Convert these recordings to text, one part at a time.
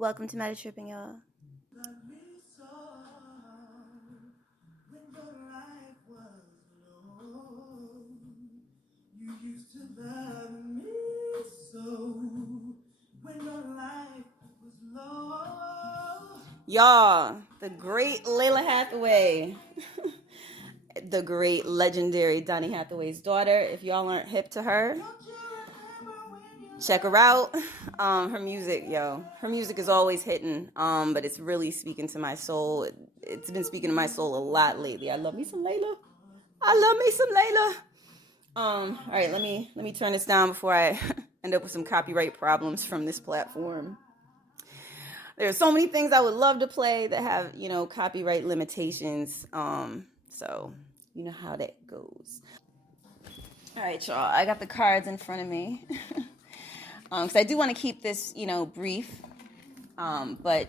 Welcome to Meta Tripping, y'all. You used to love me so when your life was low. Y'all, the great Layla Hathaway, the great legendary Donny Hathaway's daughter. If y'all aren't hip to her, check her out. Her music, her music is always hitting, but it's really speaking to my soul. It's been speaking to my soul a lot lately. I love me some Layla. All right, let me turn this down before I end up with some copyright problems from this platform. There's so many things I would love to play that have, copyright limitations. So you know how that goes. All right, y'all. I got the cards in front of me. Because I do want to keep this, brief, but,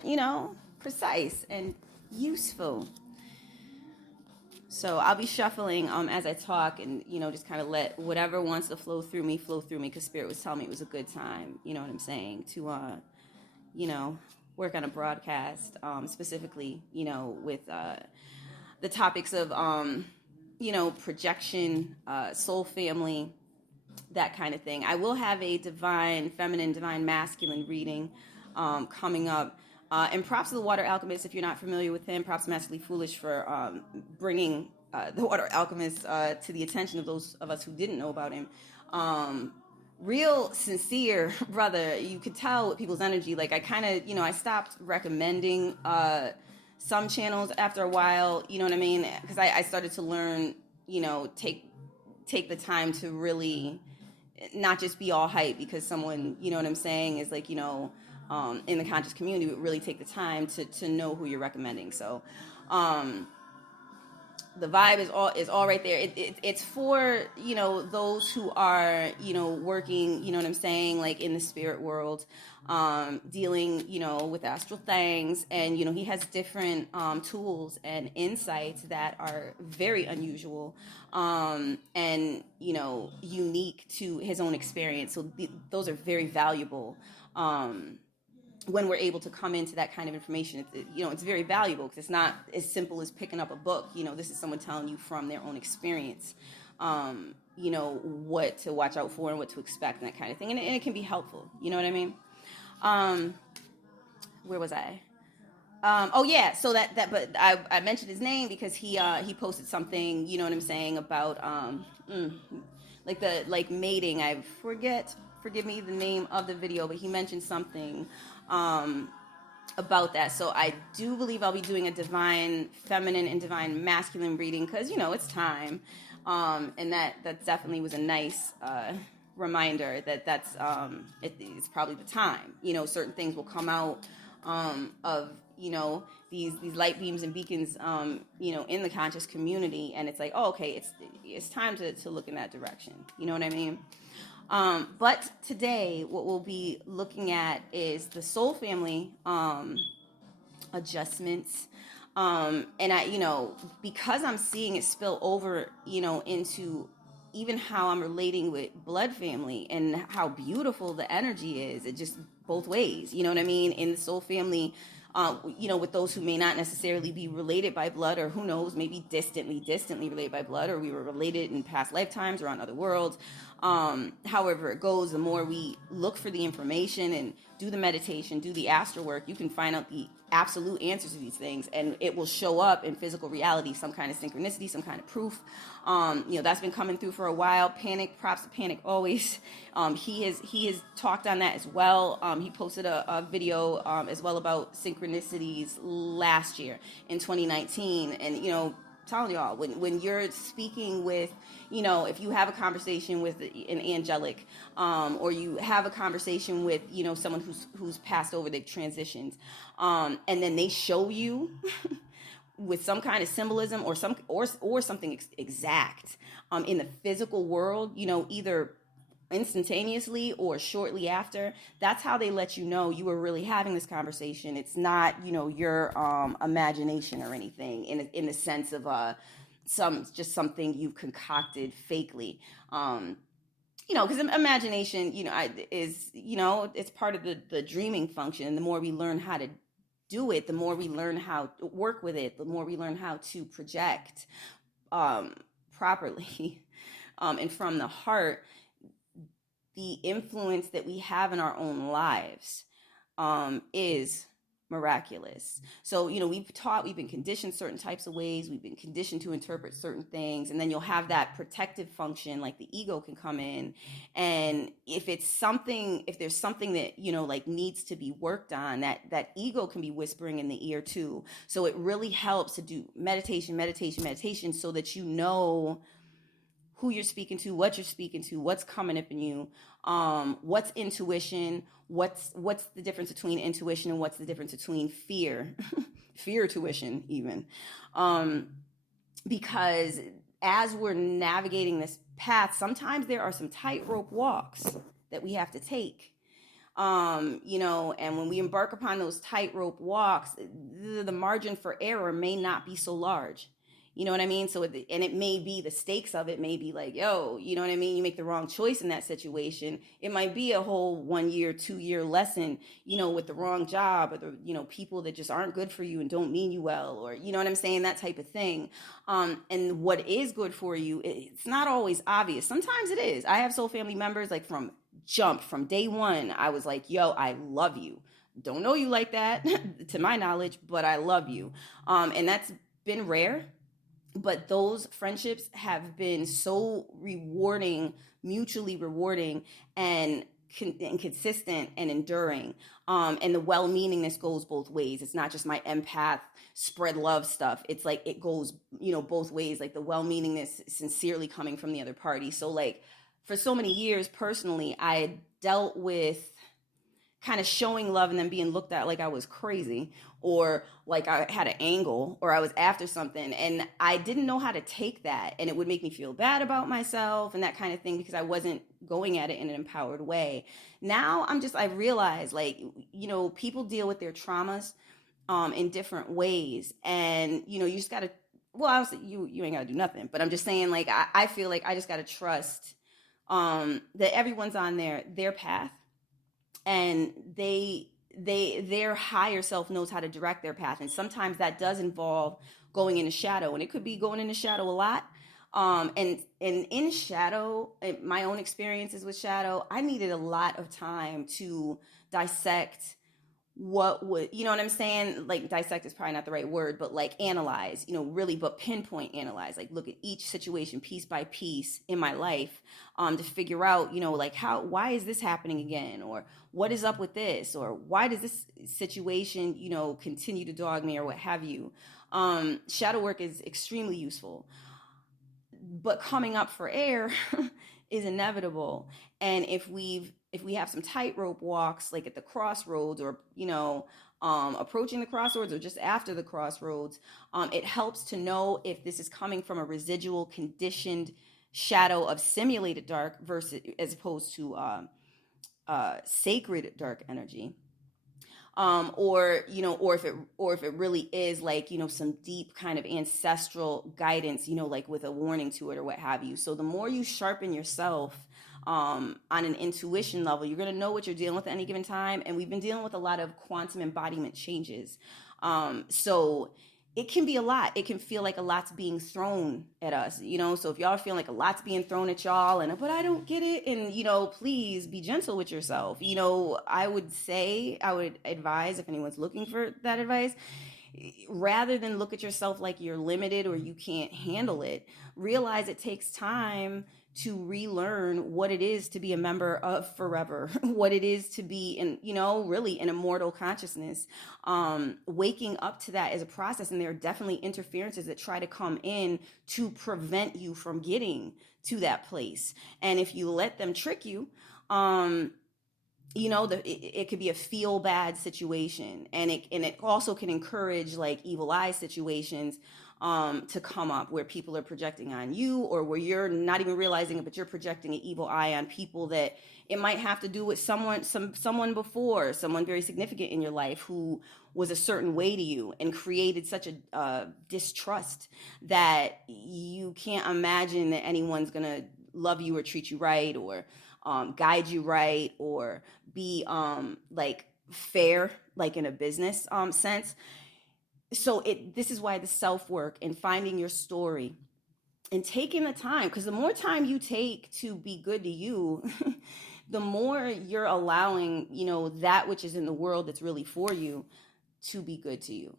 precise and useful. So I'll be shuffling as I talk and, just kind of let whatever wants to flow through me, because Spirit was telling me it was a good time, you know what I'm saying, to, work on a broadcast, specifically, with the topics of, projection, soul family, that kind of thing. I will have a divine feminine, divine masculine reading coming up. And props to the Water Alchemist, if you're not familiar with him. Props to Massively Foolish for bringing the Water Alchemist to the attention of those of us who didn't know about him. Real sincere brother. You could tell with people's energy. Like I kind of, I stopped recommending some channels after a while. You know what I mean? Because I started to learn, take the time to really not just be all hype because someone, you know what I'm saying, is like, in the conscious community, but really take the time to know who you're recommending. So the vibe is all right there. It's for, those who are, working, you know what I'm saying, like in the spirit world, dealing, with astral things. And, he has different tools and insights that are very unusual and, unique to his own experience. So those are very valuable. When we're able to come into that kind of information, it's very valuable because it's not as simple as picking up a book. This is someone telling you from their own experience, what to watch out for and what to expect and that kind of thing. And it can be helpful. You know what I mean? Where was I? Oh yeah, so but I mentioned his name because he posted something, you know what I'm saying, about like mating. I forgive me the name of the video, but he mentioned something about that. So I do believe I'll be doing a divine feminine and divine masculine reading because it's time, and that definitely was a nice reminder that it's probably the time. Certain things will come out of these light beams and beacons in the conscious community, and it's like, oh, okay, it's time to look in that direction. You know what I mean? But today, what we'll be looking at is the soul family adjustments. And I, because I'm seeing it spill over, into even how I'm relating with blood family and how beautiful the energy is. It just both ways, you know what I mean? In the soul family, with those who may not necessarily be related by blood, or who knows, maybe distantly related by blood, or we were related in past lifetimes or on other worlds. However it goes, the more we look for the information and do the meditation, do the astral work, you can find out the absolute answers to these things, and it will show up in physical reality, some kind of synchronicity, some kind of proof. That's been coming through for a while. Panic, props to Panic always. He has talked on that as well. He posted a video as well about synchronicities last year in 2019, and telling y'all, when you're speaking with, if you have a conversation with an angelic, or you have a conversation with, someone who's passed over, they've transitioned, and then they show you with some kind of symbolism or something exact in the physical world, either instantaneously or shortly after, that's how they let you know you were really having this conversation. It's not, your imagination or anything in the sense of something you've concocted fakely. because imagination, is, it's part of the dreaming function. And the more we learn how to do it, the more we learn how to work with it, the more we learn how to project um, properly and from the heart, the influence that we have in our own lives is miraculous. So, we've been conditioned certain types of ways, we've been conditioned to interpret certain things, and then you'll have that protective function, like the ego can come in. And if there's something that, like needs to be worked on, that ego can be whispering in the ear too. So it really helps to do meditation, meditation, meditation, so that who you're speaking to, what you're speaking to, what's coming up in you, what's intuition, what's the difference between intuition and what's the difference between fear, fear tuition even, because as we're navigating this path, sometimes there are some tightrope walks that we have to take. And when we embark upon those tightrope walks, the margin for error may not be so large. You know what I mean? So, and it may be, the stakes of it may be like, yo, you know what I mean? You make the wrong choice in that situation. It might be a whole 1 year, 2 year lesson, with the wrong job, or the, people that just aren't good for you and don't mean you well, or, you know what I'm saying? That type of thing. And what is good for you, it's not always obvious. Sometimes it is. I have soul family members, like from day one, I was like, yo, I love you. Don't know you like that to my knowledge, but I love you. And that's been rare. But those friendships have been so rewarding, mutually rewarding, and consistent and enduring. And the well-meaningness goes both ways. It's not just my empath spread love stuff. It's like it goes, both ways. Like the well-meaningness sincerely coming from the other party. So like for so many years, personally, I dealt with kind of showing love and then being looked at like I was crazy, or like I had an angle, or I was after something, and I didn't know how to take that, and it would make me feel bad about myself and that kind of thing, because I wasn't going at it in an empowered way. Now I realize, like, people deal with their traumas in different ways, and you just gotta, well, obviously you ain't gotta do nothing, but I'm just saying, like, I feel like I just gotta trust that everyone's on their path, and their higher self knows how to direct their path. And sometimes that does involve going into shadow, and it could be going into shadow a lot. And in shadow, my own experiences with shadow, I needed a lot of time to dissect what would, you know what I'm saying? Like, dissect is probably not the right word, but like analyze, really, but pinpoint analyze, like look at each situation piece by piece in my life, to figure out, like why is this happening again? Or what is up with this? Or why does this situation, continue to dog me, or what have you? Shadow work is extremely useful, but coming up for air is inevitable. And if we have some tightrope walks, like at the crossroads, or approaching the crossroads, or just after the crossroads, it helps to know if this is coming from a residual conditioned shadow of simulated dark versus, as opposed to sacred dark energy. Or if it really is like, some deep kind of ancestral guidance, like with a warning to it or what have you. So the more you sharpen yourself on an intuition level, you're going to know what you're dealing with at any given time. And we've been dealing with a lot of quantum embodiment changes. So it can be a lot. It can feel like a lot's being thrown at us, So if y'all are feeling like a lot's being thrown at y'all, but I don't get it, and please be gentle with yourself. I would advise, if anyone's looking for that advice, rather than look at yourself like you're limited or you can't handle it, realize it takes time to relearn what it is to be a member of forever, what it is to be in, really an immortal consciousness. Waking up to that is a process, and there are definitely interferences that try to come in to prevent you from getting to that place. And if you let them trick you, it could be a feel bad situation, and it also can encourage like evil eye situations to come up, where people are projecting on you, or where you're not even realizing it, but you're projecting an evil eye on people that it might have to do with someone before, someone very significant in your life who was a certain way to you and created such a distrust that you can't imagine that anyone's gonna love you or treat you right, or guide you right, or be like fair, like in a business sense. So this is why the self work and finding your story and taking the time, because the more time you take to be good to you, the more you're allowing, that which is in the world that's really for you to be good to you.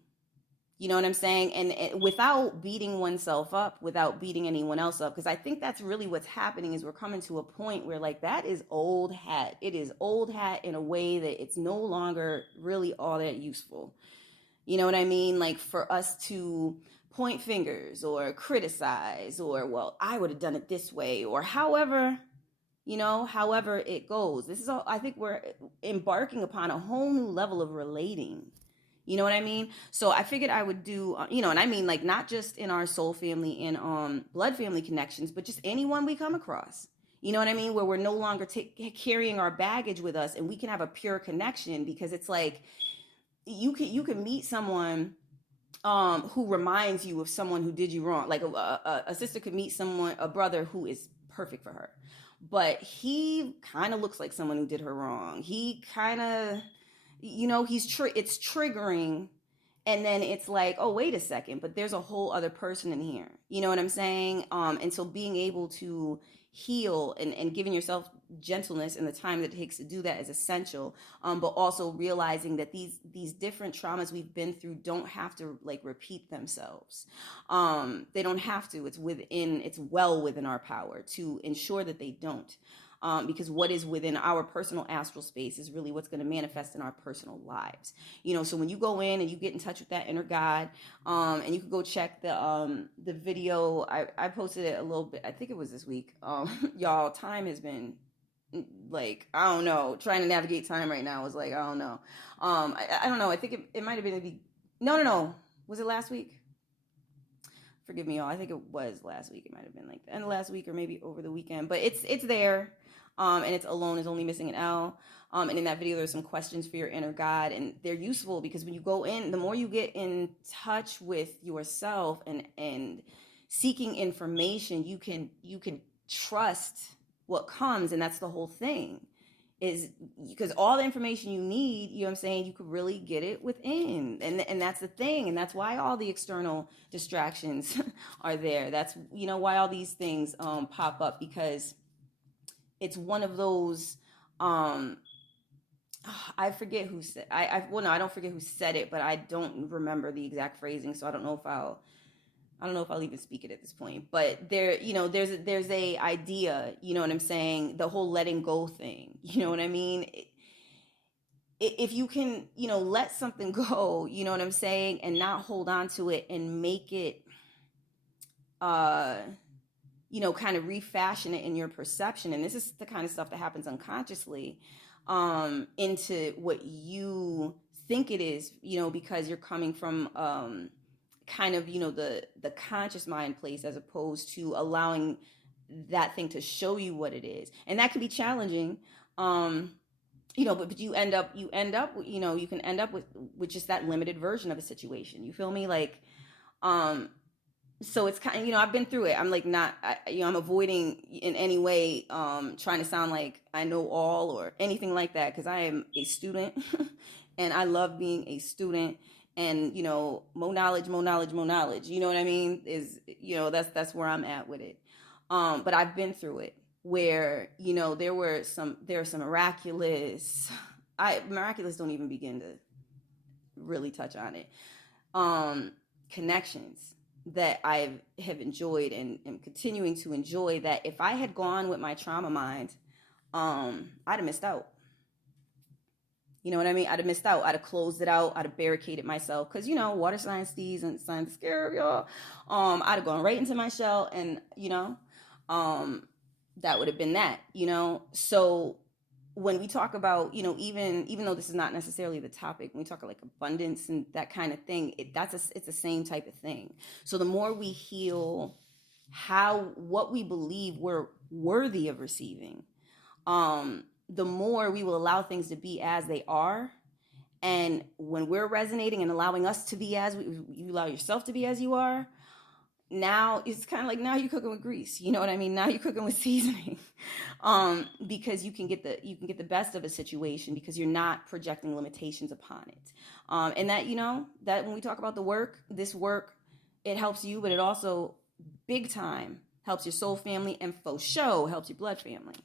You know what I'm saying? And without beating oneself up, without beating anyone else up, because I think that's really what's happening is we're coming to a point where like that is old hat. It is old hat in a way that it's no longer really all that useful. You know what I mean? Like for us to point fingers or criticize or, well, I would have done it this way or however it goes. This is all, I think we're embarking upon a whole new level of relating. You know what I mean? So I figured I would do, and I mean like not just in our soul family and blood family connections, but just anyone we come across. You know what I mean? Where we're no longer carrying our baggage with us, and we can have a pure connection, because it's like you can meet someone who reminds you of someone who did you wrong. Like a sister could meet a brother who is perfect for her, but he kind of looks like someone who did her wrong. He kind of, it's triggering. And then it's like, oh, wait a second, but there's a whole other person in here. You know what I'm saying? And so being able to heal and giving yourself gentleness and the time that it takes to do that is essential. But also realizing that these different traumas we've been through don't have to like repeat themselves. They don't have to. It's well within our power to ensure that they don't. Because what is within our personal astral space is really what's going to manifest in our personal lives. So when you go in and you get in touch with that inner God, and you can go check the video. I posted it a little bit. I think it was this week. Y'all, time has been like, I don't know, trying to navigate time right now is like, I don't know. I don't know. I think it might have been no. Was it last week? Forgive me, y'all. I think it was last week. It might have been like the end of last week or maybe over the weekend, but it's there. And it's alone is only missing an L. And in that video, there's some questions for your inner God, and they're useful because when you go in, the more you get in touch with yourself and seeking information, you can trust what comes, and that's the whole thing. Is because all the information you need, you know what I'm saying, you could really get it within. And that's the thing. And that's why all the external distractions are there. That's, why all these things pop up, because it's one of those, I forget who said, I don't forget who said it, but I don't remember the exact phrasing. So I don't know if I'll even speak it at this point, but there's a idea, you know what I'm saying? The whole letting go thing, you know what I mean? If you can, let something go, you know what I'm saying? And not hold on to it and make it, kind of refashion it in your perception. And this is the kind of stuff that happens unconsciously, into what you think it is, because you're coming from, kind of, the conscious mind place, as opposed to allowing that thing to show you what it is. And that can be challenging. But you end up, you can end up with just that limited version of a situation. You feel me? Like, so it's kind of, I've been through it. I'm like, I'm avoiding in any way, trying to sound like I know all or anything like that. 'Cause I am a student and I love being a student. And, more knowledge, you know what I mean? Is, that's where I'm at with it. But I've been through it where, there are some miraculous don't even begin to really touch on it. Connections that I have enjoyed and am continuing to enjoy, that if I had gone with my trauma mind, I'd have missed out. You know what I mean? I'd have missed out. I'd have closed it out. I'd have barricaded myself. Because, water signs, thieves, and signs scare y'all. I'd have gone right into my shell, and, that would have been that, So when we talk about, even though this is not necessarily the topic, when we talk about like abundance and that kind of thing, it's the same type of thing. So the more we heal what we believe we're worthy of receiving, the more we will allow things to be as they are. And when we're resonating and allowing us to be you allow yourself to be as you are, now it's kind of like now you're cooking with grease. You know what I mean? Now you're cooking with seasoning, because you can get the best of a situation because you're not projecting limitations upon it. And that that when we talk about the work, this work, it helps you, but it also big time helps your soul family and faux show helps your blood family.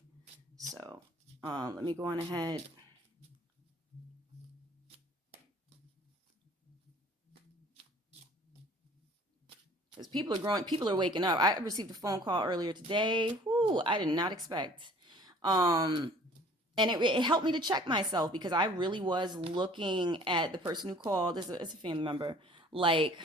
So let me go on ahead. Because people are waking up. I received a phone call earlier today. Whoo, I did not expect. And it helped me to check myself because I really was looking at the person who called as a family member, like,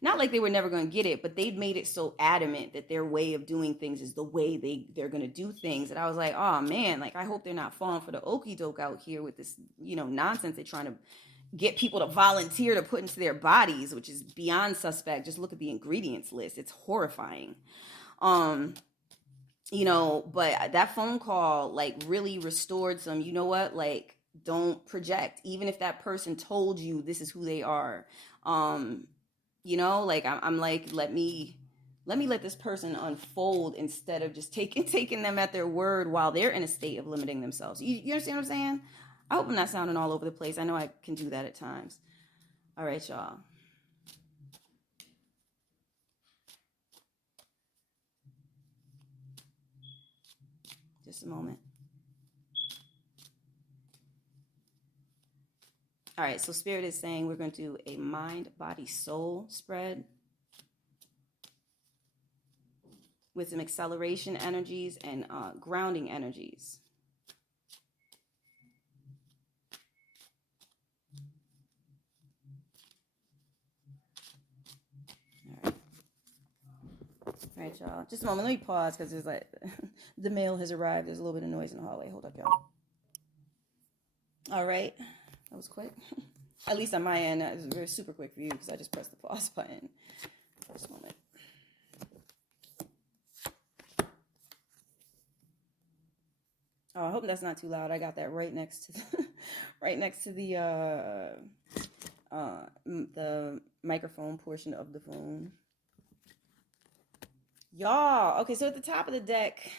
not like they were never going to get it, but they'd made it so adamant that their way of doing things is the way they're going to do things. And I was like, oh man, like I hope they're not falling for the okie doke out here with this, nonsense they're trying to get people to volunteer to put into their bodies, which is beyond suspect. Just look at the ingredients list. It's horrifying. But that phone call like really restored some, like don't project, even if that person told you this is who they are. Like I'm like, let me let this person unfold instead of just taking them at their word while they're in a state of limiting themselves. You understand what I'm saying? I hope I'm not sounding all over the place. I know I can do that at times. All right, y'all. Just a moment. All right, so Spirit is saying we're going to do a mind, body, soul spread with some acceleration energies and grounding energies. All right, y'all. Just a moment. Let me pause because there's like the mail has arrived. There's a little bit of noise in the hallway. Hold up, y'all. All right. That was quick. At least on my end, it was very super quick for you because I just pressed the pause button. Just a moment. Oh, I hope that's not too loud. I got that right next to the microphone portion of the phone. Y'all, okay, so at the top of the deck,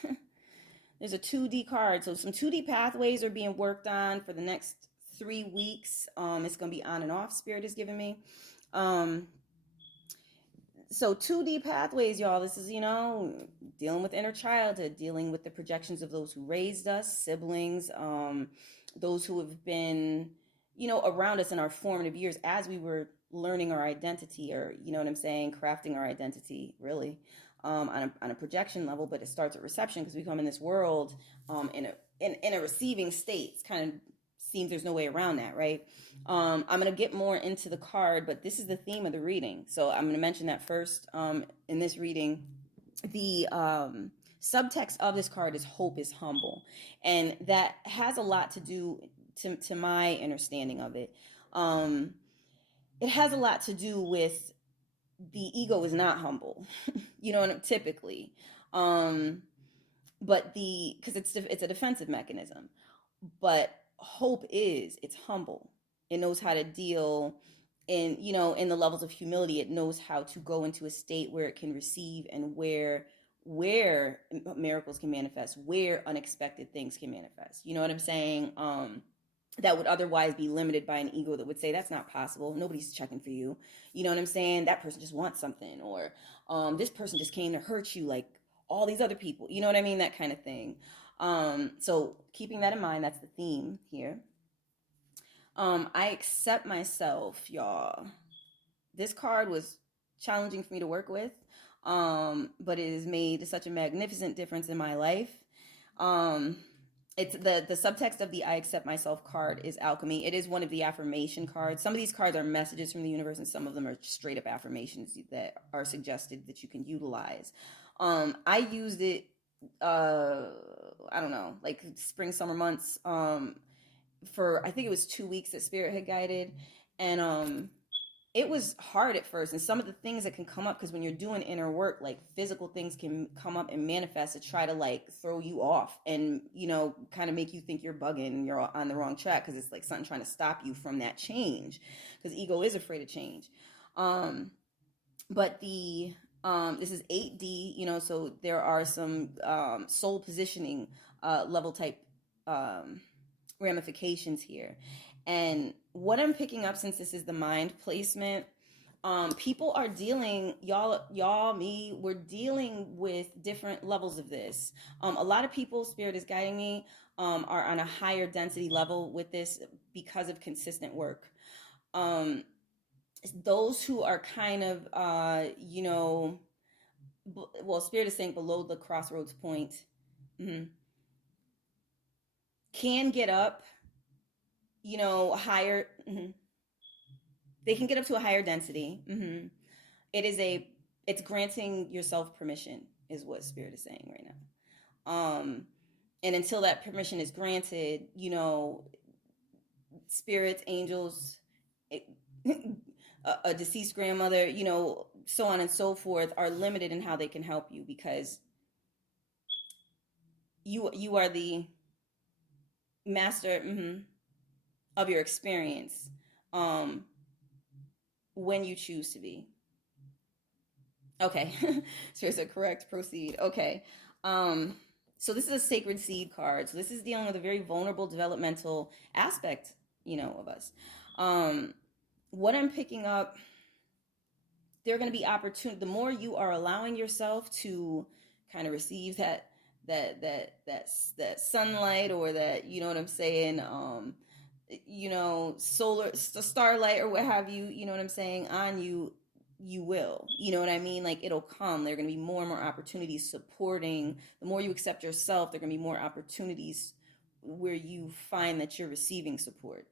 there's a 2D card. So some 2D pathways are being worked on for the next 3 weeks. It's going to be on and off, Spirit is giving me. So 2D pathways, y'all, this is, dealing with inner childhood, dealing with the projections of those who raised us, siblings, those who have been, around us in our formative years as we were learning our identity, or, you know what I'm saying, crafting our identity, really. On a projection level, but it starts at reception because we come in this world in a receiving state. It's kind of seems there's no way around that, right? I'm going to get more into the card, but this is the theme of the reading. So I'm going to mention that first in this reading. The subtext of this card is hope is humble. And that has a lot to do to my understanding of it. It has a lot to do with the ego is not humble, typically, but because it's a defensive mechanism, but hope it's humble. It knows how to deal in the levels of humility. It knows how to go into a state where it can receive and where miracles can manifest, where unexpected things can manifest. You know what I'm saying? That would otherwise be limited by an ego that would say that's not possible. Nobody's checking for you. You know what I'm saying? That person just wants something, or this person just came to hurt you like all these other people. You know what I mean? That kind of thing. So keeping that in mind, that's the theme here. I accept myself, y'all. This card was challenging for me to work with, but it has made such a magnificent difference in my life. It's the subtext of the I accept myself card is alchemy. It is one of the affirmation cards. Some of these cards are messages from the universe, and some of them are straight up affirmations that are suggested that you can utilize. I used it, I don't know, like spring, summer months, for, I think it was 2 weeks that Spirit had guided. And, it was hard at first, and some of the things that can come up, because when you're doing inner work, like physical things can come up and manifest to try to like throw you off and kind of make you think you're bugging and you're on the wrong track, because it's like something trying to stop you from that change, because ego is afraid of change. But the This is 8D, so there are some soul positioning level type um, ramifications here. And what I'm picking up, since this is the mind placement, people are dealing, y'all, me, we're dealing with different levels of this. A lot of people, spirit is guiding me, are on a higher density level with this because of consistent work. Um, those who are kind of, well, spirit is saying below the crossroads point, mhm, can get up, higher. They can get up to a higher density. It is it's granting yourself permission, is what spirit is saying right now. And until that permission is granted, spirits, angels, it, a deceased grandmother, so on and so forth, are limited in how they can help you, because you are the master, of your experience, um, when you choose to be. Okay. Spirits are correct. Proceed. Okay. Um, so this is a sacred seed card. So this is dealing with a very vulnerable developmental aspect, of us. Um, what I'm picking up, there are going to be opportunity. The more you are allowing yourself to kind of receive that sunlight, or that, you know what I'm saying, solar starlight or what have you, you know what I'm saying, on you, you will, you know what I mean, like, it'll come. There are going to be more and more opportunities supporting. The more you accept yourself, there are going to be more opportunities where you find that you're receiving support.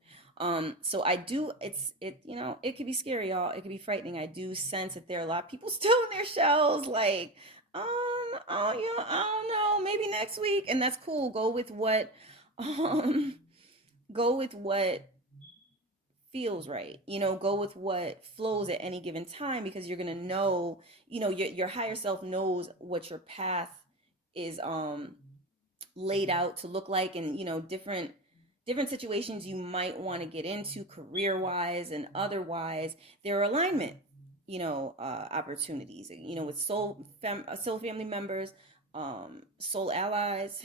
So I do, it could be scary, y'all. It could be frightening. I do sense that there are a lot of people still in their shells, like, oh, I don't know, maybe next week. And that's cool. Um, go with what feels right, go with what flows at any given time, because you're going to know, your higher self knows what your path is, laid out to look like. And different situations you might want to get into, career wise and otherwise, there are alignment, opportunities, with soul family members, soul allies.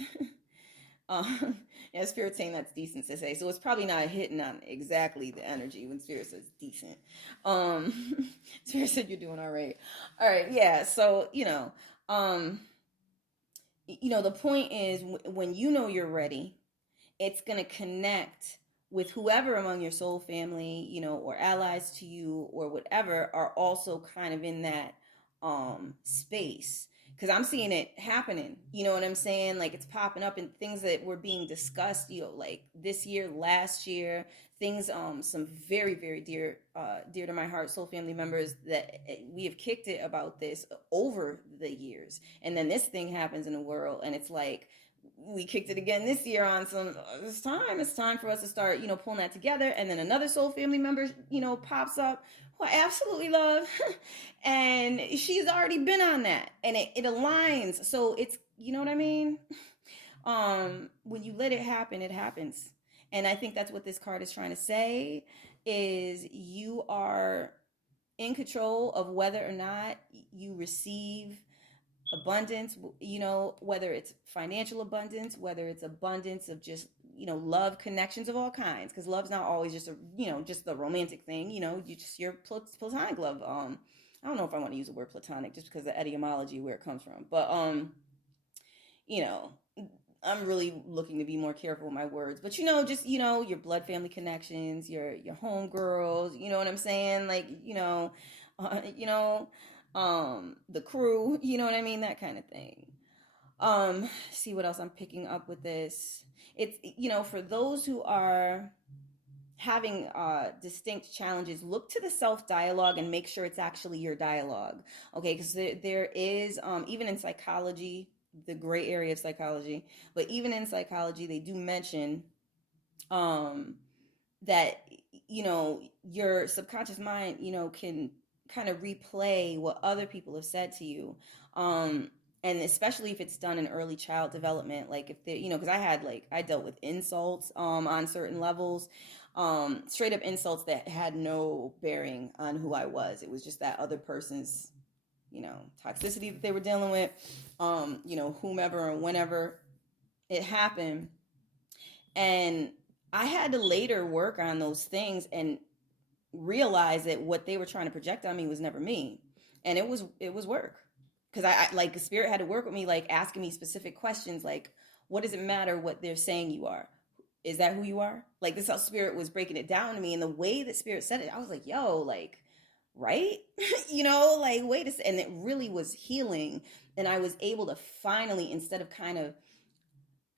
Yeah, spirit saying that's decent to say, so it's probably not hitting on exactly the energy when spirit says decent. Spirit said you're doing all right, yeah. So the point is, when you're ready, it's going to connect with whoever among your soul family, or allies to you, or whatever, are also kind of in that space. Because I'm seeing it happening, you know what I'm saying? Like, it's popping up in things that were being discussed, like this year, last year, things, some very, very dear to my heart soul family members, that we have kicked it about this over the years. And then this thing happens in the world, and it's like, we kicked it again this year on some, it's time for us to start, pulling that together. And then another soul family member, pops up, who I absolutely love. And she's already been on that, and it aligns. So it's, you know what I mean? When you let it happen, it happens. And I think that's what this card is trying to say, is you are in control of whether or not you receive abundance, whether it's financial abundance, whether it's abundance of just, love connections of all kinds, because love's not always just just the romantic thing, you just your platonic love. I don't know if I want to use the word platonic, just because of the etymology where it comes from, but you know I'm really looking to be more careful with my words, but just your blood family connections, your home girls, you know what I'm saying, like, uh, you know the crew, you know what I mean, that kind of thing. See what else I'm picking up with this. It's, for those who are having distinct challenges, look to the self dialogue and make sure it's actually your dialogue. Okay, because there is, even in psychology, the gray area of psychology, but even in psychology, they do mention um that your subconscious mind, can kind of replay what other people have said to you, and especially if it's done in early child development, like if they, because I dealt with insults on certain levels, straight up insults that had no bearing on who I was. It was just that other person's toxicity that they were dealing with, whomever and whenever it happened. And I had to later work on those things and realize that what they were trying to project on me was never me. And it was work. Because I like the spirit had to work with me, like asking me specific questions like, what does it matter what they're saying you are? Is that who you are? Like, this how spirit was breaking it down to me. And the way that spirit said it, I was like, yo, like, right? Like, wait a second. And it really was healing. And I was able to finally, instead of kind of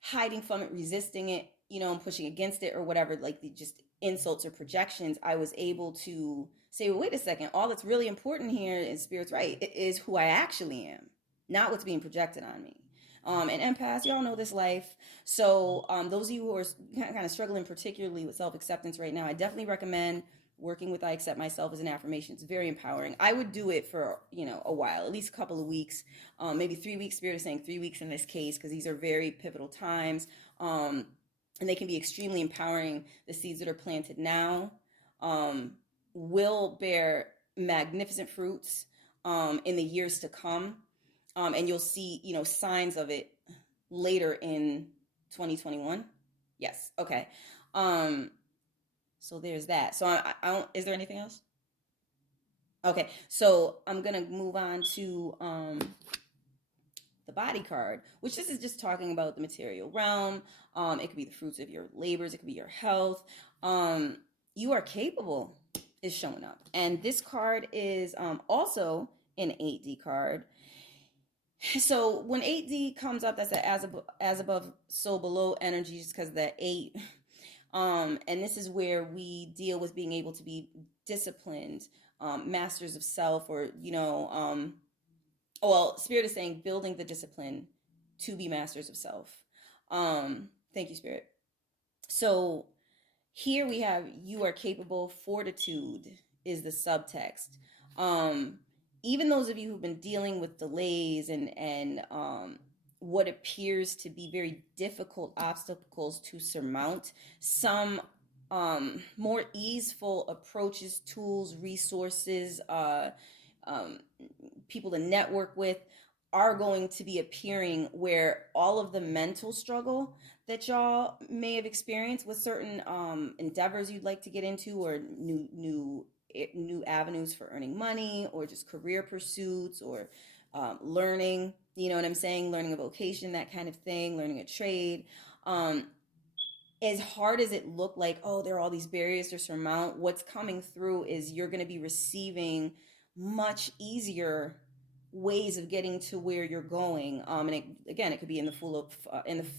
hiding from it, resisting it, and pushing against it or whatever, like the just insults or projections, I was able to say, well, wait a second, all that's really important here is spirit's right, it is who I actually am, not what's being projected on me. And empaths, y'all know this life. So those of you who are kind of struggling particularly with self-acceptance right now, I definitely recommend working with I Accept Myself as an affirmation. It's very empowering. I would do it for, a while, at least a couple of weeks, maybe 3 weeks. Spirit is saying 3 weeks in this case, because these are very pivotal times. And they can be extremely empowering. The seeds that are planted now will bear magnificent fruits in the years to come. And you'll see, signs of it later in 2021. Yes. Okay. So there's that. So I don't, is there anything else? Okay. So I'm going to move on to the body card, which this is just talking about the material realm. It could be the fruits of your labors. It could be your health. You are capable is showing up. And this card is also an 8D card. So when 8D comes up, that's as above, so below energy, just because the 8. And this is where we deal with being able to be disciplined, masters of self, or, Spirit is saying building the discipline to be masters of self. Thank you, Spirit. So here we have you are capable, fortitude is the subtext. Even those of you who've been dealing with delays and what appears to be very difficult obstacles to surmount, some more easeful approaches, tools, resources, people to network with are going to be appearing, where all of the mental struggle that y'all may have experienced with certain endeavors you'd like to get into, or new avenues for earning money, or just career pursuits, or learning, you know what I'm saying, learning a vocation, that kind of thing, learning a trade. As hard as it looked like, oh, there are all these barriers to surmount, what's coming through is you're going to be receiving much easier ways of getting to where you're going. And it could be in the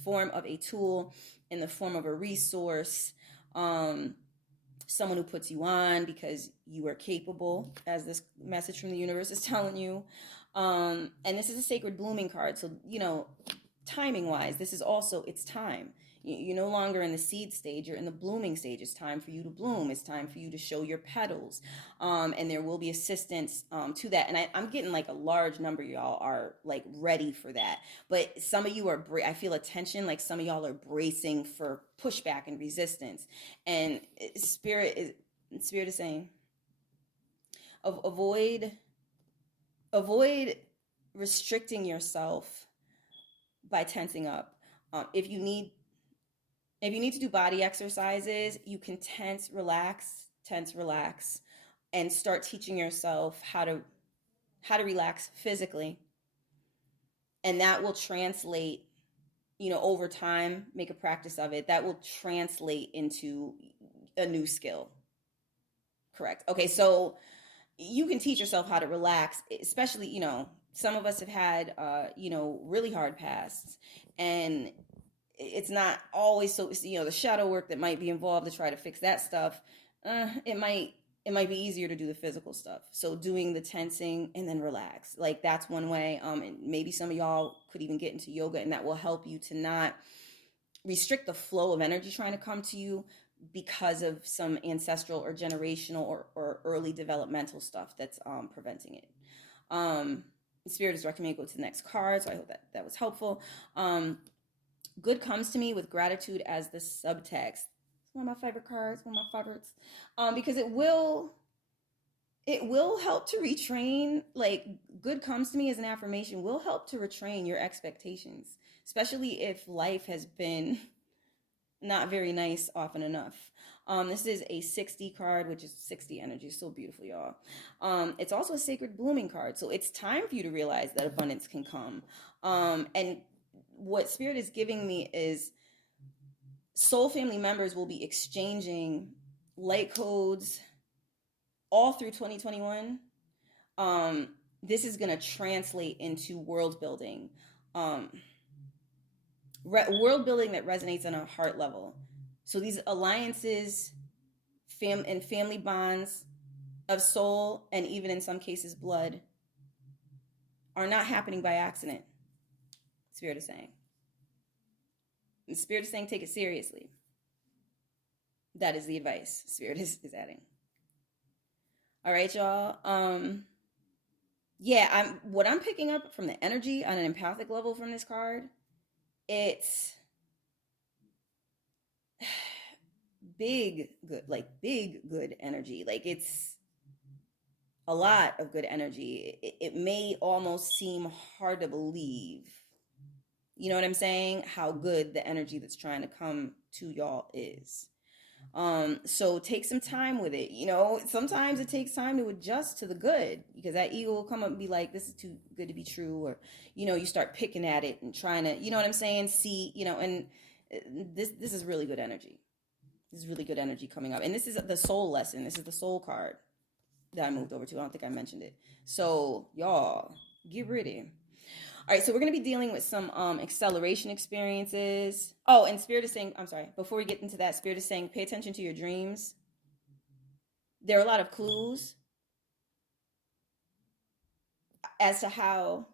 form of a tool, in the form of a resource, someone who puts you on because you are capable, as this message from the universe is telling you. And this is a sacred blooming card. So, timing wise, this is also, it's time. You're no longer in the seed stage, you're in the blooming stage. It's time for you to bloom. It's time for you to show your petals. And there will be assistance to that. And I'm getting like a large number of y'all are like ready for that. But some of you are, I feel a tension, like some of y'all are bracing for pushback and resistance. And Spirit is saying, avoid restricting yourself by tensing up. If you need to do body exercises, you can tense, relax, and start teaching yourself how to relax physically. And that will translate, over time, make a practice of it. That will translate into a new skill. Correct. Okay, so you can teach yourself how to relax, especially, some of us have had, really hard pasts, and it's not always so, the shadow work that might be involved to try to fix that stuff. It might be easier to do the physical stuff. So doing the tensing and then relax, like that's one way. And maybe some of y'all could even get into yoga, and that will help you to not restrict the flow of energy trying to come to you because of some ancestral or generational or early developmental stuff that's preventing it. Spirit is recommending go to the next card, so I hope that was helpful. Good comes to me with gratitude as the subtext. It's one of my favorite cards, one of my favorites, because it will it will help to retrain, like, good comes to me as an affirmation, will help to retrain your expectations, especially if life has been not very nice often enough. This is a 60 card, which is 60 energy. So beautiful, y'all. It's also a sacred blooming card. So it's time for you to realize that abundance can come. And what Spirit is giving me is soul family members will be exchanging light codes all through 2021. This is going to translate into world building. World building that resonates on a heart level. So these alliances, and family bonds of soul, and even in some cases blood, are not happening by accident. Spirit is saying. And Spirit is saying, take it seriously. That is the advice Spirit is adding. All right, y'all. Yeah, what I'm picking up from the energy on an empathic level from this card, it's big good energy. Like, it's a lot of good energy. It may almost seem hard to believe, you know what I'm saying, how good the energy that's trying to come to y'all is. So take some time with it. Sometimes it takes time to adjust to the good, because that ego will come up and be like, this is too good to be true, or you start picking at it and trying to, you know what I'm saying, see, and this is really good energy. This is really good energy coming up. And this is the soul lesson. This is the soul card that I moved over to. I don't think I mentioned it. So y'all, get ready. All right, so we're going to be dealing with some acceleration experiences. Oh, and Spirit is saying, I'm sorry, before we get into that, Spirit is saying, pay attention to your dreams. There are a lot of clues as to how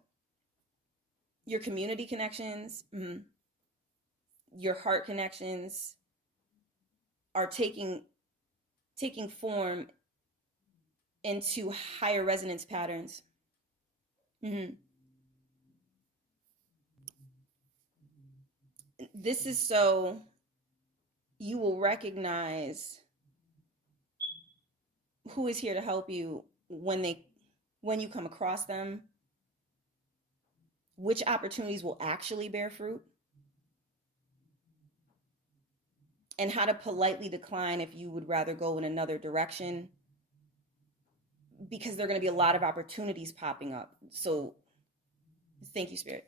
your community connections, your heart connections are taking form into higher resonance patterns. This is so you will recognize who is here to help you when you come across them, which opportunities will actually bear fruit, and how to politely decline if you would rather go in another direction, because there are going to be a lot of opportunities popping up. So thank you, Spirit.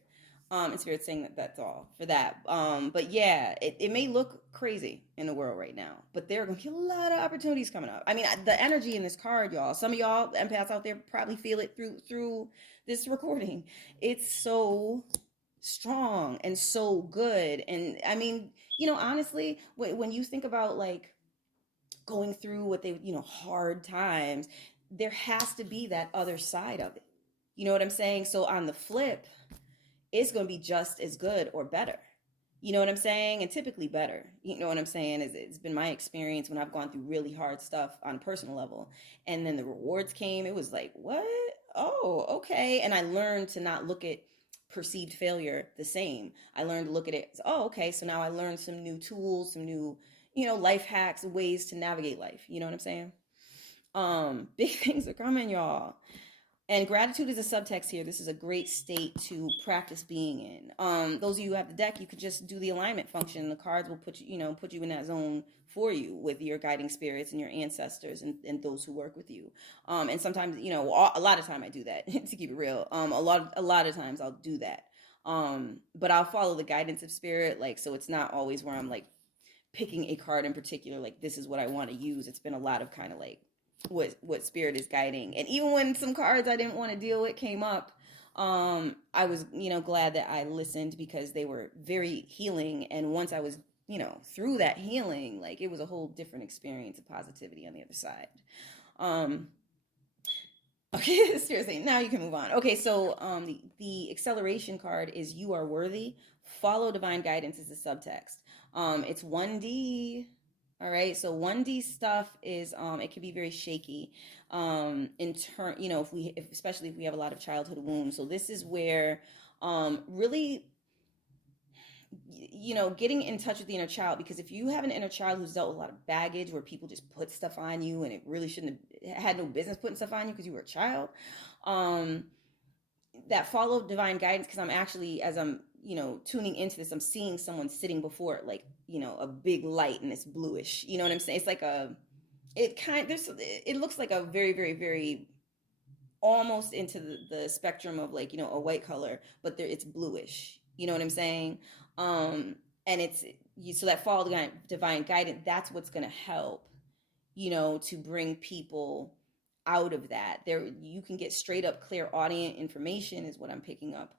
And Spirit saying that's all for that. But yeah, it may look crazy in the world right now, but there are going to be a lot of opportunities coming up. I mean, the energy in this card, y'all, some of y'all empaths out there probably feel it through this recording. It's so strong and so good. And I mean, honestly, when you think about like going through what they, hard times, there has to be that other side of it. You know what I'm saying? So on the flip, it's going to be just as good or better. You know what I'm saying? And typically better. You know what I'm saying? It's been my experience when I've gone through really hard stuff on a personal level. And then the rewards came. It was like, what? Oh, okay. And I learned to not look at perceived failure the same. I learned to look at it as, oh, okay. So now I learned some new tools, some new, life hacks, ways to navigate life. You know what I'm saying? Big things are coming, y'all. And gratitude is a subtext here. This is a great state to practice being in. Those of you who have the deck, you could just do the alignment function. The cards will put you in that zone for you with your guiding spirits and your ancestors and those who work with you. And sometimes, a lot of time I do that to keep it real. A lot of times I'll do that. But I'll follow the guidance of spirit. Like, so it's not always where I'm like picking a card in particular. Like, this is what I want to use. It's been a lot of kind of like, what spirit is guiding. And even when some cards I didn't want to deal with came up, I was glad that I listened, because they were very healing. And once I was through that healing, like, it was a whole different experience of positivity on the other side. Okay, seriously, now you can move on. Okay, so the acceleration card is you are worthy. Follow divine guidance is the subtext. It's 1D. All right, so 1D stuff is it can be very shaky in turn, especially if we have a lot of childhood wounds. So this is where really getting in touch with the inner child, because if you have an inner child who's dealt with a lot of baggage where people just put stuff on you and it really shouldn't have had no business putting stuff on you because you were a child, um, that follow divine guidance, because I'm actually, as I'm, tuning into this, I'm seeing someone sitting before it, like, a big light, and it's bluish. You know what I'm saying? It's like it looks like a very, very, very, almost into the spectrum of, like, a white color, but it's bluish. You know what I'm saying? And so that follow divine guidance, that's what's going to help, to bring people out of that. There, you can get straight up clairaudient information, is what I'm picking up,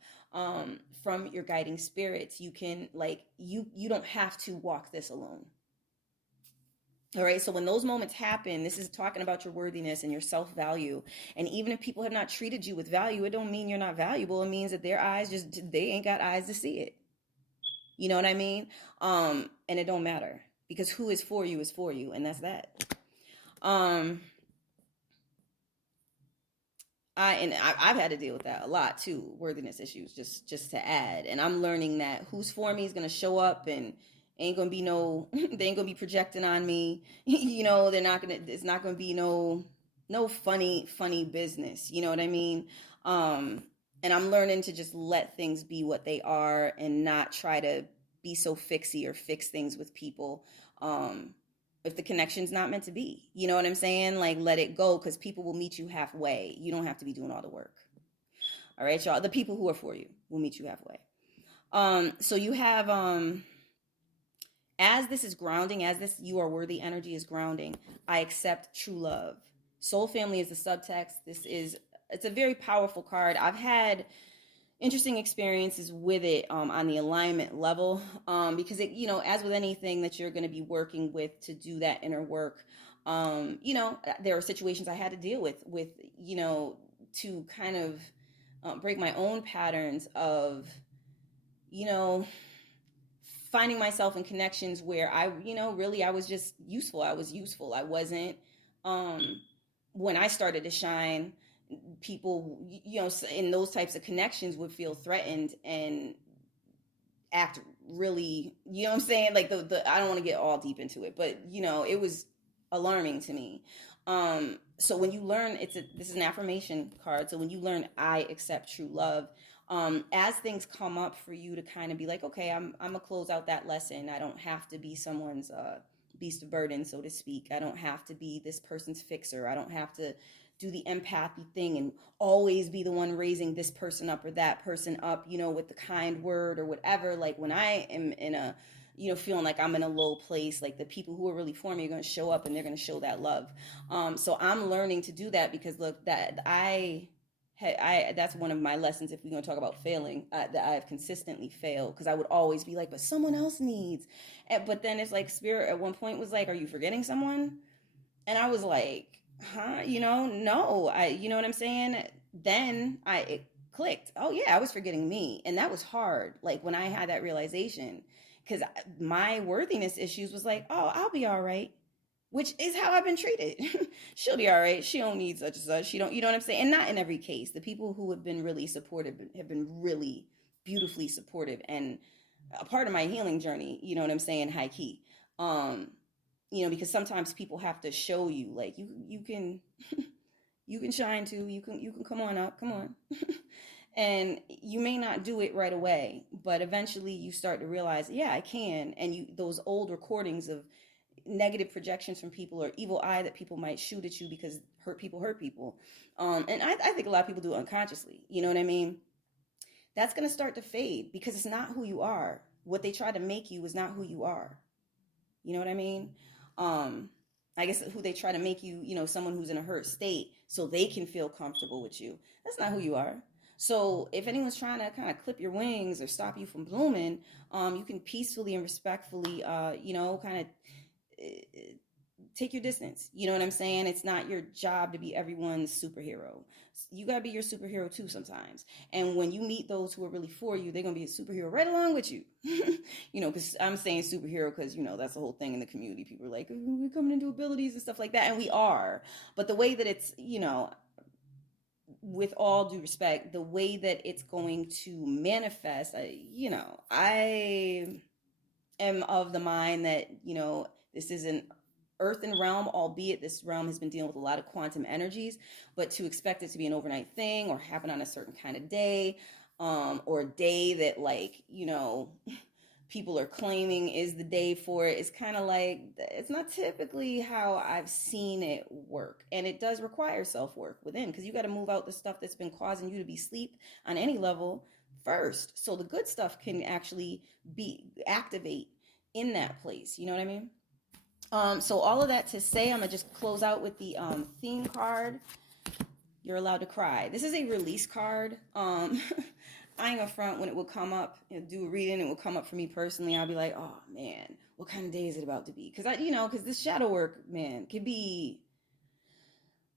from your guiding spirits. You can, like, you don't have to walk this alone. All right. So when those moments happen, this is talking about your worthiness and your self-value. And even if people have not treated you with value, it don't mean you're not valuable. It means that their eyes they ain't got eyes to see it. You know what I mean? And it don't matter, because who is for you, and that's that. I've had to deal with that a lot too, worthiness issues, just to add. And I'm learning that who's for me is gonna show up, and ain't gonna be no they ain't gonna be projecting on me. They're not gonna it's not gonna be no funny business. You know what I mean? And I'm learning to just let things be what they are and not try to be so fixy or fix things with people. If the connection's not meant to be, you know what I'm saying? Like, let it go, because people will meet you halfway. You don't have to be doing all the work. All right, y'all. The people who are for you will meet you halfway. So you have, as this is grounding, as this you are worthy energy is grounding, I accept true love. Soul family is the subtext. It's a very powerful card. I've had interesting experiences with it, on the alignment level, because it, as with anything that you're going to be working with to do that inner work, there are situations I had to deal with, to kind of break my own patterns of, finding myself in connections where really I was just useful. I was useful. I wasn't, when I started to shine, people, in those types of connections would feel threatened and act really, you know what I'm saying? Like I don't want to get all deep into it, but it was alarming to me. So when you learn, this is an affirmation card. So when you learn, I accept true love, as things come up for you to kind of be like, okay, I'm gonna close out that lesson. I don't have to be someone's beast of burden, so to speak. I don't have to be this person's fixer. I don't have to do the empathy thing and always be the one raising this person up or that person up, with the kind word or whatever. Like, when I am in a, feeling like I'm in a low place, like, the people who are really for me are going to show up and they're going to show that love. So I'm learning to do that, because look, that that's one of my lessons. If we're going to talk about failing, that I've consistently failed, because I would always be like, but someone else needs. But then it's like, Spirit at one point was like, are you forgetting someone? And I was like, huh? No, you know what I'm saying? Then it clicked. Oh yeah, I was forgetting me. And that was hard. Like, when I had that realization, because my worthiness issues was like, oh, I'll be all right, which is how I've been treated. She'll be all right. She don't need such and such. She don't, you know what I'm saying? And not in every case. The people who have been really supportive have been really beautifully supportive and a part of my healing journey, you know what I'm saying? High key. Because sometimes people have to show you, like, you can you can shine too. You can come on up, come on. And you may not do it right away, but eventually you start to realize, yeah, I can. And those old recordings of negative projections from people, or evil eye that people might shoot at you because hurt people. And I think a lot of people do it unconsciously. You know what I mean? That's going to start to fade, because it's not who you are. What they try to make you is not who you are. You know what I mean? I guess who they try to make you, someone who's in a hurt state so they can feel comfortable with you. That's not who you are. So if anyone's trying to kind of clip your wings or stop you from blooming, you can peacefully and respectfully, kind of take your distance. You know what I'm saying? It's not your job to be everyone's superhero. You got to be your superhero too sometimes. And when you meet those who are really for you, they're going to be a superhero right along with you. Because I'm saying superhero because, that's the whole thing in the community. People are like, we're coming into abilities and stuff like that. And we are. But the way that it's, with all due respect, the way that it's going to manifest, I am of the mind that, this is an earthen realm, albeit this realm has been dealing with a lot of quantum energies, but to expect it to be an overnight thing or happen on a certain kind of day, or a day that, like, people are claiming is the day for it, is kind of like, it's not typically how I've seen it work. And it does require self-work within, because you got to move out the stuff that's been causing you to be asleep on any level first, so the good stuff can actually be activate in that place. You know what I mean? So all of that to say, I'm gonna just close out with the theme card. You're allowed to cry. This is a release card. I ain't gonna front, when it will come up, do a reading, it will come up for me personally. I'll be like, oh man, what kind of day is it about to be? Because this shadow work, man, can be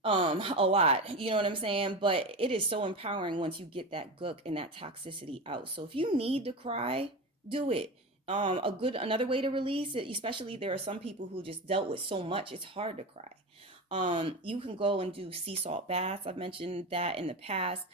a lot. You know what I'm saying? But it is so empowering once you get that gook and that toxicity out. So if you need to cry, do it. Another way to release it, especially there are some people who just dealt with so much, it's hard to cry. You can go and do sea salt baths. I've mentioned that in the past.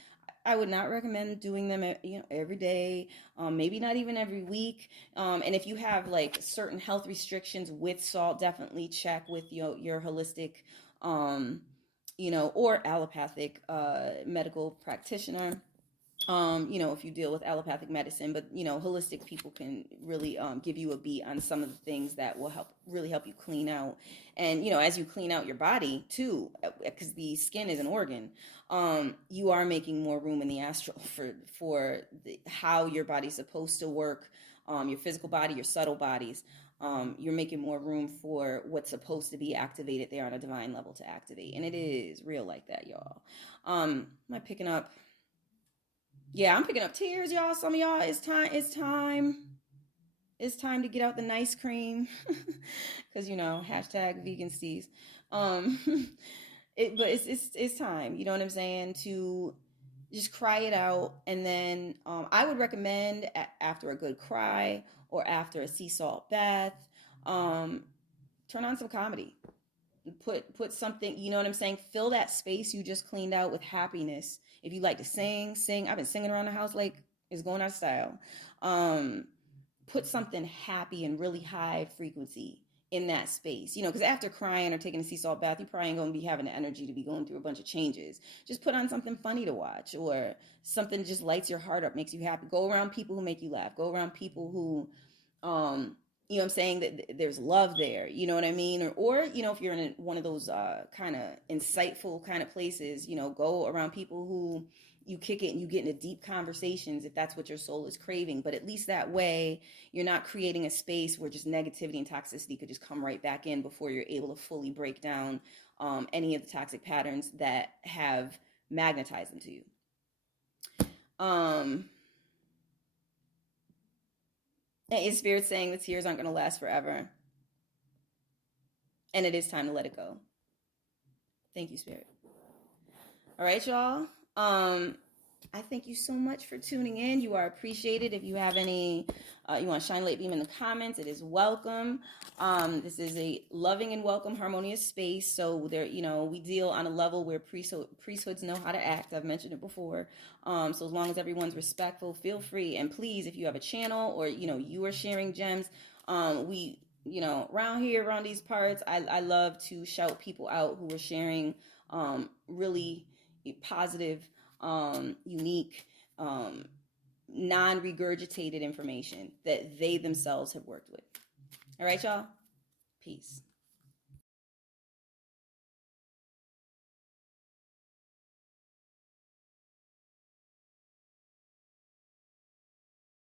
I would not recommend doing them, every day, maybe not even every week. And if you have like certain health restrictions with salt, definitely check with your holistic, or allopathic medical practitioner. If you deal with allopathic medicine, but holistic people can really give you a beat on some of the things that will really help you clean out. And as you clean out your body too, because the skin is an organ, you are making more room in the astral for how your body's supposed to work, your physical body, your subtle bodies. You're making more room for what's supposed to be activated there on a divine level to activate, and it is real like that, y'all. Am I picking up? Yeah, I'm picking up tears, y'all. Some of y'all, it's time. It's time to get out the nice cream, because hashtag vegan steez. Um, but it's time. You know what I'm saying? To just cry it out, and then I would recommend after a good cry or after a sea salt bath, um, turn on some comedy. Put something, you know what I'm saying, fill that space you just cleaned out with happiness. If you like to sing. I've been singing around the house like it's going out of style. um Put something happy and really high frequency in that space, because after crying or taking a sea salt bath, you probably ain't gonna be having the energy to be going through a bunch of changes. Just put on something funny to watch, or something just lights your heart up, makes you happy. Go around people who make you laugh. Go around people who, what I'm saying, that there's love there. You know what I mean? Or if you're in one of those kind of insightful kind of places, go around people who you kick it and you get into deep conversations, if that's what your soul is craving. But at least that way, you're not creating a space where just negativity and toxicity could just come right back in before you're able to fully break down any of the toxic patterns that have magnetized them to you. Um, is Spirit saying the tears aren't going to last forever? And it is time to let it go. Thank you, Spirit. All right, y'all. I thank you so much for tuning in. You are appreciated. If you have any, you want to shine light beam in the comments, it is welcome. This is a loving and welcome, harmonious space. So there, we deal on a level where priesthoods know how to act. I've mentioned it before. So as long as everyone's respectful, feel free. And please, if you have a channel or, you are sharing gems, we, around these parts, I love to shout people out who are sharing really positive, unique, non-regurgitated information that they themselves have worked with. All right, y'all. Peace.